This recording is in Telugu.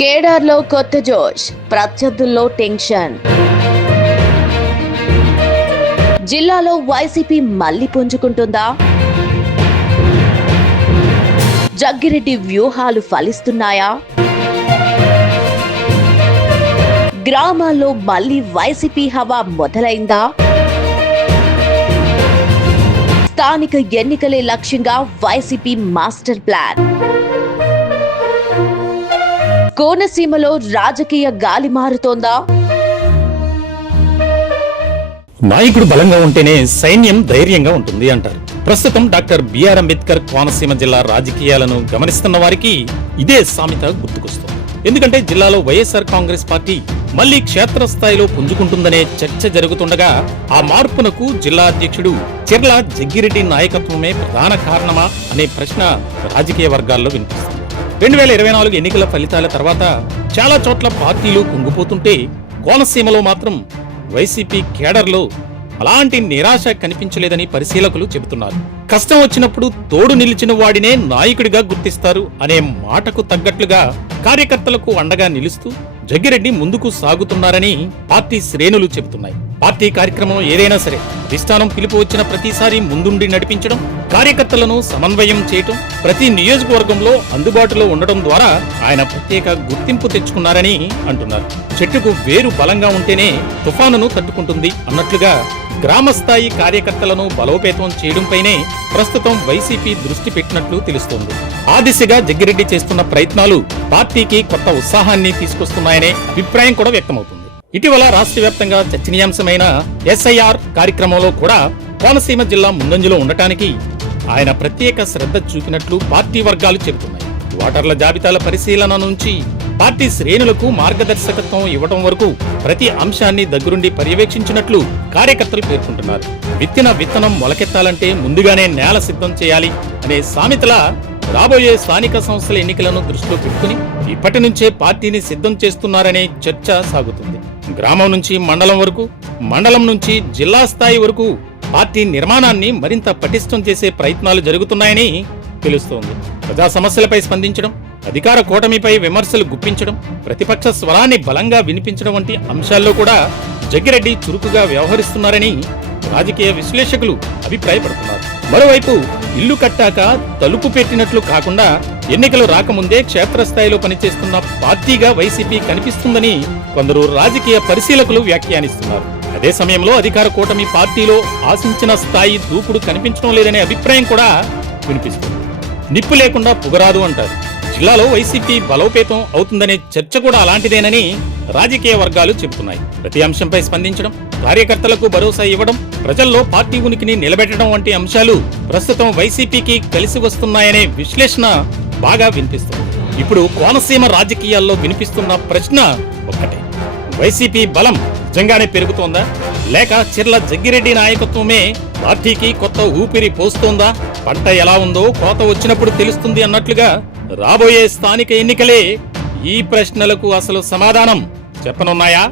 కేడార్లో కొత్త జోష్, ప్రత్యర్థుల్లో టెన్షన్. జిల్లాలో వైసీపీ మళ్లీ పుంజుకుంటుందా? జగ్గిరెడ్డి వ్యూహాలు ఫలిస్తున్నాయా? గ్రామాల్లో మళ్లీ వైసీపీ హవా మొదలైందా? స్థానిక ఎన్నికలే లక్ష్యంగా వైసీపీ మాస్టర్ ప్లాన్. కోనసీమలో రాజకీయ గాలి మారుతోందా? నాయకుడు బలంగా ఉంటేనే సైన్యం ధైర్యంగా ఉంటుంది అంటారు. ప్రస్తుతం డాక్టర్ బిఆర్ అంబేద్కర్ కోనసీమ జిల్లా రాజకీయాలను గమనిస్తున్న వారికి ఇదే సామెత గుర్తుకొస్తుంది. ఎందుకంటే జిల్లాలో వైఎస్ఆర్ కాంగ్రెస్ పార్టీ మళ్లీ క్షేత్రస్థాయిలో పుంజుకుంటుందనే చర్చ జరుగుతుండగా ఆ మార్పునకు జిల్లా అధ్యక్షుడు చెర్ల జగ్గిరెడ్డి నాయకత్వమే ప్రధాన కారణమా అనే ప్రశ్న రాజకీయ వర్గాల్లో వినిపిస్తుంది. 2024 ఎన్నికల ఫలితాల తర్వాత చాలా చోట్ల పార్టీలు కుంగిపోతుంటే కోనసీమలో మాత్రం వైసీపీ కేడర్లో అలాంటి నిరాశ కనిపించలేదని పరిశీలకులు చెబుతున్నారు. కష్టం వచ్చినప్పుడు తోడు నిలిచిన వాడినే నాయకుడిగా గుర్తిస్తారు అనే మాటకు తగ్గట్లుగా కార్యకర్తలకు అండగా నిలుస్తూ జగ్గిరెడ్డి ముందుకు సాగుతున్నారని పార్టీ శ్రేణులు చెబుతున్నాయి. పార్టీ కార్యక్రమం ఏదైనా సరే అధిష్టానం పిలుపు వచ్చిన ప్రతిసారి ముందుండి నడిపించడం, కార్యకర్తలను సమన్వయం చేయటం, ప్రతి నియోజకవర్గంలో అందుబాటులో ఉండడం ద్వారా ఆయన ప్రత్యేక గుర్తింపు తెచ్చుకున్నారని అంటున్నారు. చెట్టుకు వేరు బలంగా ఉంటేనే తుఫానును తట్టుకుంటుంది అన్నట్లుగా గ్రామస్థాయి కార్యకర్తలను బలోపేతం చేయడంపైనే ప్రస్తుతం వైసీపీ దృష్టి పెట్టినట్లు తెలుస్తోంది. ఆ దిశగా జగ్గిరెడ్డి చేస్తున్న ప్రయత్నాలు పార్టీకి కొత్త ఉత్సాహాన్ని తీసుకొస్తున్నాయనే అభిప్రాయం కూడా వ్యక్తమవుతుంది. ఇటీవల రాష్ట్ర వ్యాప్తంగా చర్చనీయాంశమైన ఎస్ఐఆర్ కార్యక్రమంలో కూడా కోనసీమ జిల్లా ముందంజలో ఉండటానికి ఆయన ప్రత్యేక శ్రద్ధ చూపినట్లు పార్టీ వర్గాలు చెబుతున్నాయి. ఓటర్ల జాబితాల పరిశీలన నుంచి పార్టీ శ్రేణులకు మార్గదర్శకత్వం ఇవ్వడం వరకు ప్రతి అంశాన్ని దగ్గరుండి పర్యవేక్షించినట్లు కార్యకర్తలు పేర్కొంటున్నారు. విత్తిన విత్తనం మొలకెత్తాలంటే ముందుగానే నేల సిద్ధం చేయాలి అనే సామెతలా రాబోయే స్థానిక సంస్థల ఎన్నికలను దృష్టిలో పెట్టుకుని ఇప్పటి నుంచే పార్టీని సిద్ధం చేస్తున్నారనే చర్చ సాగుతుంది. గ్రామం నుంచి మండలం వరకు, మండలం నుంచి జిల్లా స్థాయి వరకు పార్టీ నిర్మాణాన్ని మరింత పటిష్టం చేసే ప్రయత్నాలు జరుగుతున్నాయని తెలుస్తోంది. ప్రజా సమస్యలపై స్పందించడం, అధికార కూటమిపై విమర్శలు గుప్పించడం, ప్రతిపక్ష స్వరాన్ని బలంగా వినిపించడం వంటి అంశాల్లో కూడా జగ్గిరెడ్డి చురుకుగా వ్యవహరిస్తున్నారని రాజకీయ విశ్లేషకులు అభిప్రాయపడుతున్నారు. మరోవైపు ఇల్లు కట్టాక తలుపు పెట్టినట్లు కాకుండా ఎన్నికలు రాకముందే క్షేత్రస్థాయిలో పనిచేస్తున్న పార్టీగా వైసీపీ కనిపిస్తుందని కొందరు రాజకీయ పరిశీలకులు వ్యాఖ్యానిస్తున్నారు. అదే సమయంలో అధికార కూటమి పార్టీలో ఆశించిన స్థాయి దూకుడు కనిపించడం లేదనే అభిప్రాయం కూడా వినిపిస్తుంది. నిప్పు లేకుండా పొగరాదు అంటారు. జిల్లాలో వైసీపీ బలోపేతం అవుతుందనే చర్చ కూడా అలాంటిదేనని రాజకీయ వర్గాలు చెబుతున్నాయి. ప్రతి అంశంపై స్పందించడం, కార్యకర్తలకు భరోసా ఇవ్వడం, ప్రజల్లో పార్టీ ఉనికిని నిలబెట్టడం వంటి అంశాలు ప్రస్తుతం వైసీపీకి కలిసి వస్తున్నాయనే విశ్లేషణ బాగా వినిపిస్తుంది. ఇప్పుడు కోనసీమ రాజకీయాల్లో వినిపిస్తున్న ప్రశ్న ఒక్కటే: వైసీపీ బలం నిజంగానే పెరుగుతోందా, లేక చెర్ల జగ్గిరెడ్డి నాయకత్వమే పార్టీకి కొత్త ఊపిరి పోస్తోందా? పంట ఎలా ఉందో కోత వచ్చినప్పుడు తెలుస్తుంది అన్నట్లుగా రాబోయే స్థానిక ఎన్నికలే ఈ ప్రశ్నలకు అసలు సమాధానం చెప్పనున్నాయా?